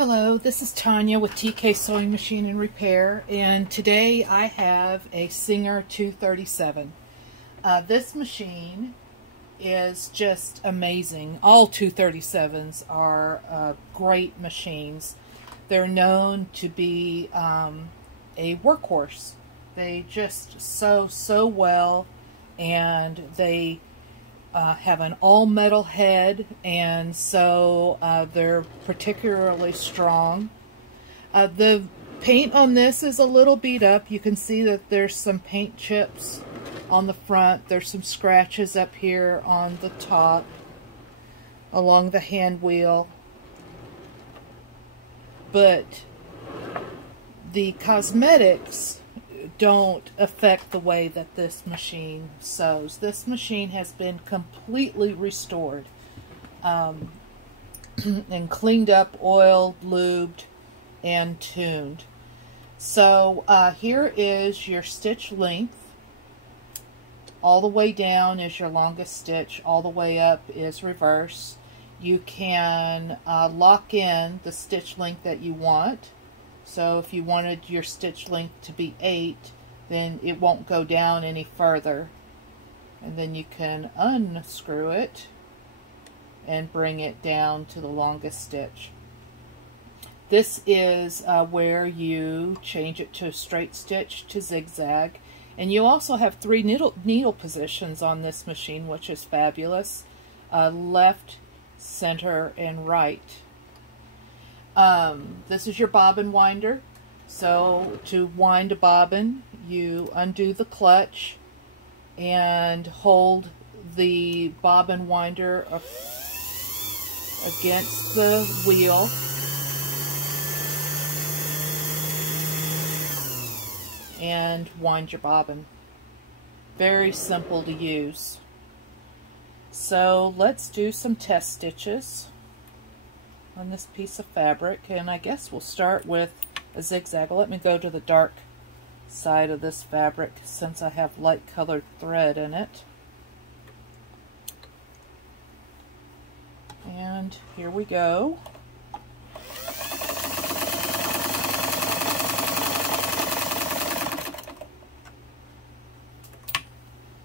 Hello, this is Tanya with TK Sewing Machine and Repair, and today I have a Singer 237. This machine is just amazing. All 237s are great machines. They're known to be a workhorse. They just sew so well, and they have an all-metal head, and so they're particularly strong. The paint on this is a little beat up. You can see that there's some paint chips on the front. There's some scratches up here on the top along the hand wheel. But the cosmetics don't affect the way that this machine sews. This machine has been completely restored and cleaned up, oiled, lubed, and tuned. So here is your stitch length. All the way down is your longest stitch. All the way up is reverse. You can lock in the stitch length that you want. So if you wanted your stitch length to be 8, then it won't go down any further. And then you can unscrew it and bring it down to the longest stitch. This is where you change it to a straight stitch to zigzag. And you also have 3 needle positions on this machine, which is fabulous. Left, center, and right. This is your bobbin winder. So to wind a bobbin, you undo the clutch and hold the bobbin winder against the wheel. And wind your bobbin. Very simple to use. So let's do some test stitches on this piece of fabric, and I guess we'll start with a zigzag. Let me go to the dark side of this fabric since I have light colored thread in it. And here we go.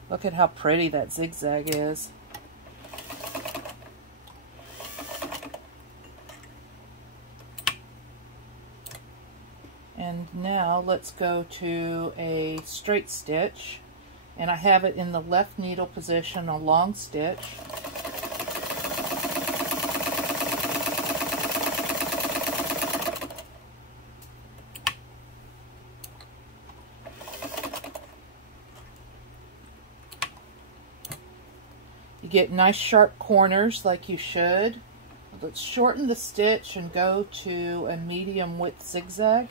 Look at how pretty that zigzag is. And now let's go to a straight stitch, and I have it in the left needle position, a long stitch. You get nice sharp corners like you should. Let's shorten the stitch and go to a medium width zigzag.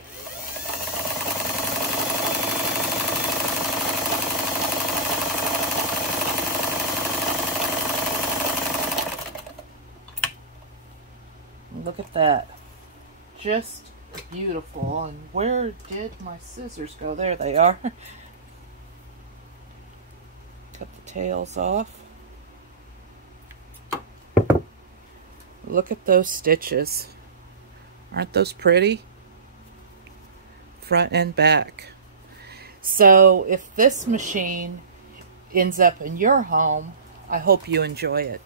Look at that. Just beautiful. And where did my scissors go? There they are. Cut the tails off. Look at those stitches. Aren't those pretty? Front and back. So if this machine ends up in your home, I hope you enjoy it.